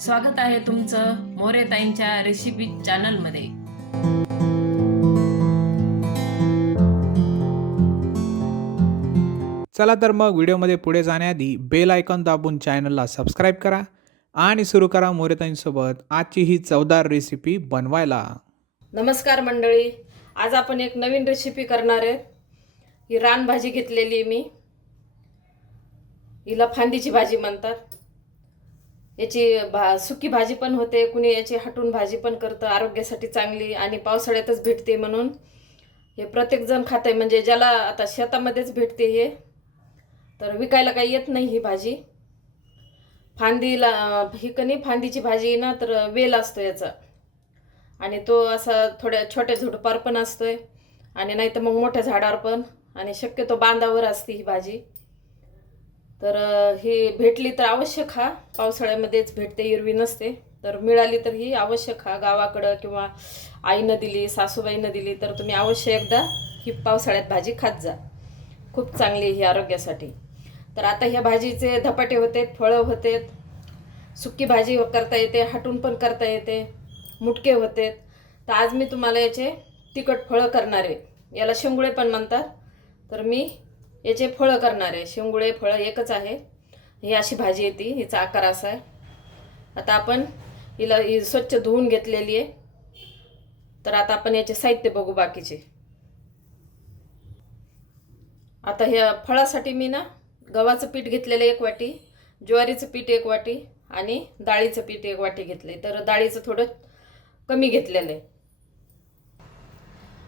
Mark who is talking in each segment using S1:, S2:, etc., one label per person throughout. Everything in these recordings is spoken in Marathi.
S1: स्वागत आहे तुमचं मोरेताईंच्या रेसिपी चॅनलमध्ये
S2: चला तर मग व्हिडिओमध्ये पुढे जाण्याआधी बेल आयकॉन दाबून चॅनलला सबस्क्राईब करा आणि सुरू करा मोरेताईंसोबत आजची ही चवदार रेसिपी बनवायला.
S3: नमस्कार मंडळी. आज आपण एक नवीन रेसिपी करणार आहे. ही रानभाजी घेतलेली आहे मी. हिला फांदीची भाजी म्हणतात. याची भा सुकी भाजी पण होते कुणी याची हटून भाजी पण करतं आरोग्यासाठी चांगली आणि पावसाळ्यातच भेटते म्हणून. हे प्रत्येकजण खाते म्हणजे ज्याला आता शेतामध्येच भेटते हे तर विकायला काही येत नाही ही भाजी. फांदीला ही कणी फांदीची भाजी ना तर वेल असतो याचा. आणि तो असा थोड्या छोट्या झुडपार पण असतोय. आणि नाही तर मग मोठ्या झाडावर पण. आणि शक्यतो बांधावर असते ही भाजी. तर हे ही भेटली तर अवश्य खा पावसाळ्यामध्येच भेटते हिरवी नसते. तर मिळाली तर ही अवश्य खा गावाकडं किंवा आईनं दिली सासूबाईनं दिली तर तुम्ही अवश्य एकदा ही पावसाळ्यात भाजी खात जा. खूप चांगली आहे ही आरोग्यासाठी. तर आता ह्या भाजीचे धपाटे होते फळं होते सुकी भाजी करता येते हटून पण करता येते मुटके होते तर आज मी तुम्हाला याचे तिखट फळं करणार आहे. याला शेंगुळे पण म्हणतात. तर मी याचे फळं करणार आहे शेंगुळे फळं एकच आहे. ही अशी भाजी येते हिचा आकार असा आहे. आता आपण हिला ही स्वच्छ धुवून घेतलेली आहे. तर आता आपण याचे साहित्य बघू बाकीचे. आता ह्या फळासाठी मी ना गव्हाचं पीठ घेतलेलं एक वाटी ज्वारीचं पीठ एक वाटी आणि डाळीचं पीठ एक वाटी घेतले तर डाळीचं थोडं कमी घेतलेलं आहे.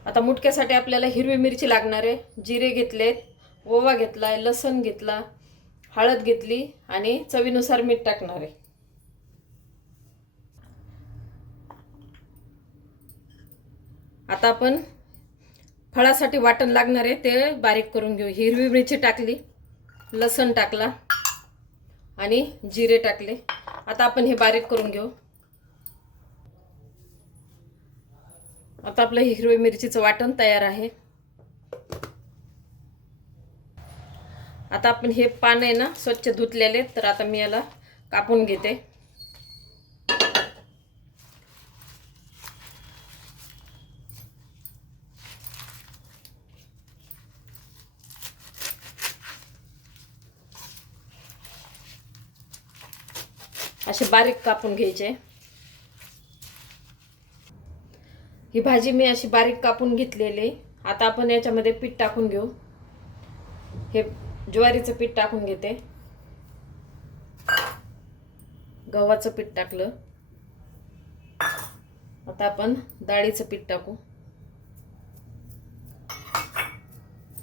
S3: आता मुटक्यासाठी आपल्याला हिरवी मिरची लागणार आहे. जिरे घेतलेत. ओवा घेतला लसूण घेतला हळद घेतली आणि चवीनुसार मीठ टाकणार आहे. आता आपण फळासाठी वाटण लागणार आहे ते बारीक करून घेऊ. हिरवी मिरची टाकली लसण टाकला आणि जिरे टाकले. आता आपण हे बारीक करून घेऊ. आता आपलं हिरवी मिरचीचं वाटण तयार आहे. आता आपण हे पान आहे ना स्वच्छ धुतलेले तर आता मी याला कापून घेते. असे बारीक कापून घ्यायचे. ही भाजी मी अशी बारीक कापून घेतलेली आता आपण याच्यामध्ये पीठ टाकून घेऊ. हे ज्वारीचं पीठ टाकून घेते. गव्हाचं पीठ टाकलं. आता आपण डाळीचं पीठ टाकू.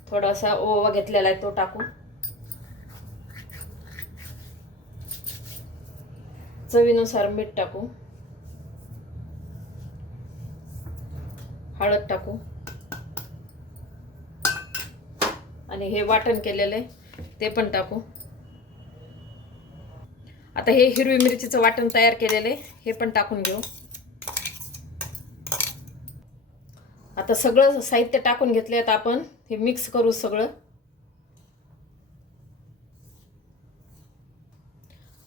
S3: थोडासा ओवा घेतलेला आहे तो टाकू. चवीनुसार मीठ टाकू. हळद टाकू. आणि हे वाटण केलेलं आहे ते पण टाकू. आता हे हिरवी मिरचीचं वाटण तयार केलेलं आहे हे पण टाकून घेऊ. आता सगळं साहित्य टाकून घेतले आता आपण हे मिक्स करू सगळं.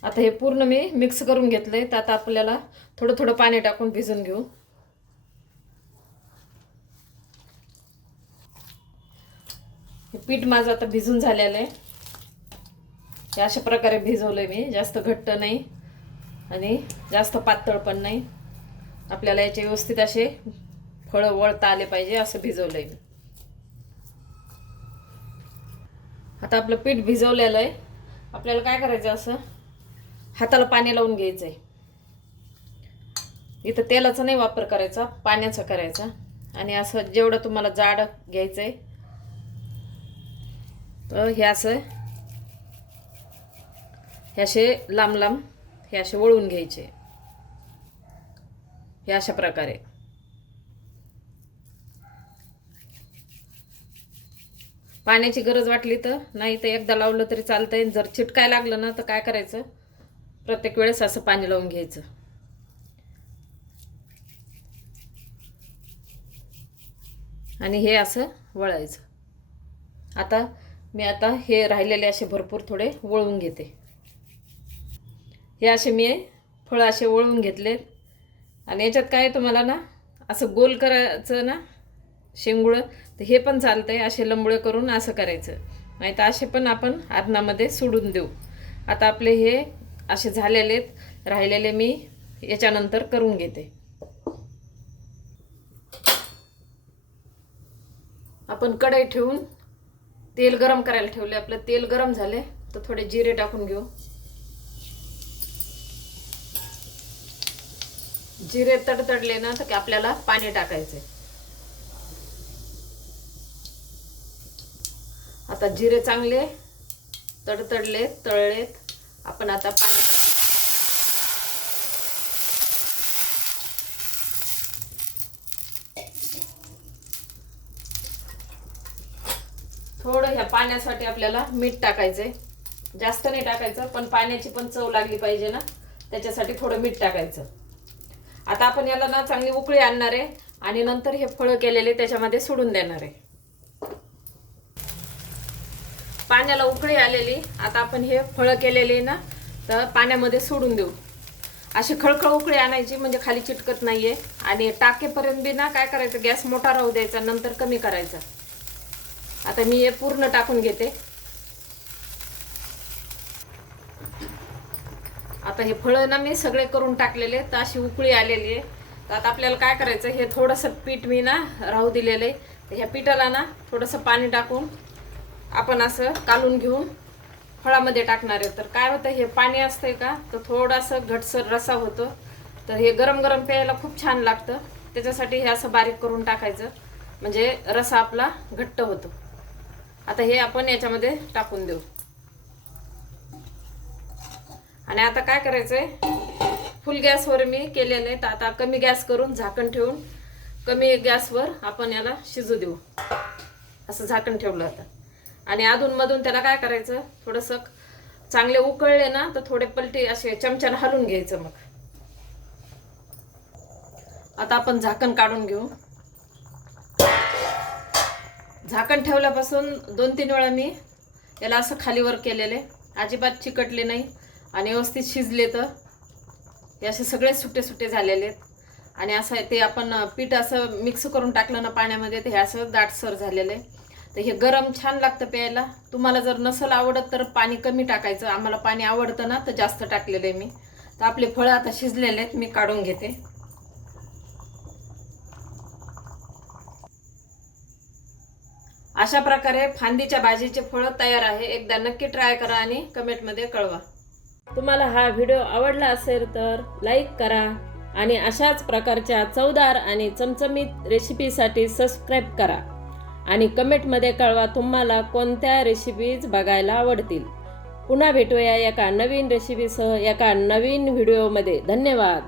S3: आता हे पूर्ण मी मिक्स करून घेतलं आहे तर आता आपल्याला थोडं थोडं पाणी टाकून भिजून घेऊ. हे पीठ माझं आता भिजून झालेलं आहे. हे अशा प्रकारे भिजवलंय मी. जास्त घट्ट नाही आणि जास्त पातळ पण नाही. आपल्याला याचे व्यवस्थित असे फळं वळता आले पाहिजे असं भिजवलंय मी. आता आपलं पीठ भिजवलेलं आहे. आपल्याला काय करायचं असं? हाताला पाणी लावून घ्यायचं आहे इथं तेलाचा नाही वापर करायचा पाण्याचा करायचा. आणि असं जेवढं तुम्हाला जाड घ्यायचं आहे हे असं. हे असे लांब लांब हे असे वळून घ्यायचे. हे अशा प्रकारे. पाण्याची गरज वाटली तर नाही तर एकदा लावलं तरी चालतंय. जर चिटकाय लागलं ना तर काय करायचं? प्रत्येक वेळेस असं पाणी लावून घ्यायचं. आणि हे असं वळायचं. आता मी आता हे राहिलेले असे भरपूर थोडे वळवून घेते. हे असे मी फळं असे वळवून घेतले आणि याच्यात काय आहे तुम्हाला ना असं गोल करायचं ना शेंगुळं तर हे पण चालतंय असे लंबळं करून असं करायचं. नाही तर असे पण आपण आरणामध्ये सोडून देऊ. आता आपले हे असे झालेले आहेत राहिलेले मी याच्यानंतर करून घेते. आपण कढई ठेवून तेल गरम करायला ठेवले आपलं तेल गरम झाले तर थोडे जिरे टाकून घेऊ. जिरे तडतडले ना तर की आपल्याला पाणी टाकायचे आता जिरे चांगले तडतडले तळलेत. आपण आता पाणी टाकू थोडं ह्या पाण्यासाठी आपल्याला मीठ टाकायचंय. जास्त नाही टाकायचं पण पाण्याची पण चव लागली पाहिजे ना. त्याच्यासाठी थोडं मीठ टाकायचं. आता आपण याला ना चांगली उकळी आणणार आहे आणि नंतर हे फळं केलेले त्याच्यामध्ये सोडून देणार आहे. पाण्याला उकळी आलेली. आता आपण हे फळं केलेली ना तर पाण्यामध्ये सोडून देऊ. अशी खळखळ उकळी आणायची म्हणजे खाली चिटकत नाहीये. आणि टाकेपर्यंत बी ना काय करायचं गॅस मोठा राहू द्यायचा नंतर कमी करायचा. आता मी हे पूर्ण टाकून घेते. आता हे फळं ना मी सगळे करून टाकलेले तर अशी उकळी आलेली आहे. तर आता आपल्याला काय करायचं हे थोडंसं पीठ मी ना राहू दिलेलं आहे. तर ह्या पिठाला ना थोडंसं पाणी टाकून आपण असं कालून घेऊन फळामध्ये टाकणार आहे. तर काय होतं हे पाणी असतंय का तर थोडासा घटसर रसा होतो. तर हे गरम गरम प्यायला खूप छान लागतं. त्याच्यासाठी हे असं बारीक करून टाकायचं. म्हणजे रसा आपला घट्ट होतो. आता हे आपण याच्यामध्ये टाकून देऊ. आणि आता काय करायचंय? फुल गॅसवर मी केलेलं आहे. तर आता कमी गॅस करून झाकण ठेवून कमी गॅसवर आपण याला शिजू देऊ. असं झाकण ठेवलं आता. आणि अधूनमधून त्याला काय करायचं? थोडंसं चांगले उकळले ना तर थोडे पलटी असे चमच्यानं हलून घ्यायचं मग. आता आपण झाकण काढून घेऊ. झाकण ठेवल्यापासून दोन तीन वेळा मी याला असं खालीवर केलेले. अजिबात चिकटले नाही आणि व्यवस्थित शिजले तर. हे असे सगळे सुटे सुटे झालेले आहेत. आणि असं ते आपण पीठ असं मिक्स करून टाकलं ना पाण्यामध्ये तर हे असं दाटसर झालेलं आहे. तर हे गरम छान लागतं प्यायला. तुम्हाला जर नसेल आवडत तर पाणी कमी टाकायचं. आम्हाला पाणी आवडतं ना तर जास्त टाकलेलं आहे मी. तर आपले फळं आता शिजलेले आहेत मी काढून घेते. अशा प्रकारे फांदीच्या भाजीचे फळं तयार आहे. एकदा नक्की ट्राय करा आणि कमेंटमध्ये कळवा. तुम्हाला हा व्हिडिओ आवडला असेल तर लाईक करा आणि अशाच प्रकारच्या चवदार आणि चमचमीत रेसिपीसाठी सबस्क्राईब करा. आणि कमेंटमध्ये कळवा तुम्हाला कोणत्या रेसिपीज बघायला आवडतील. पुन्हा भेटूया एका नवीन रेसिपीसह एका नवीन व्हिडिओमध्ये धन्यवाद.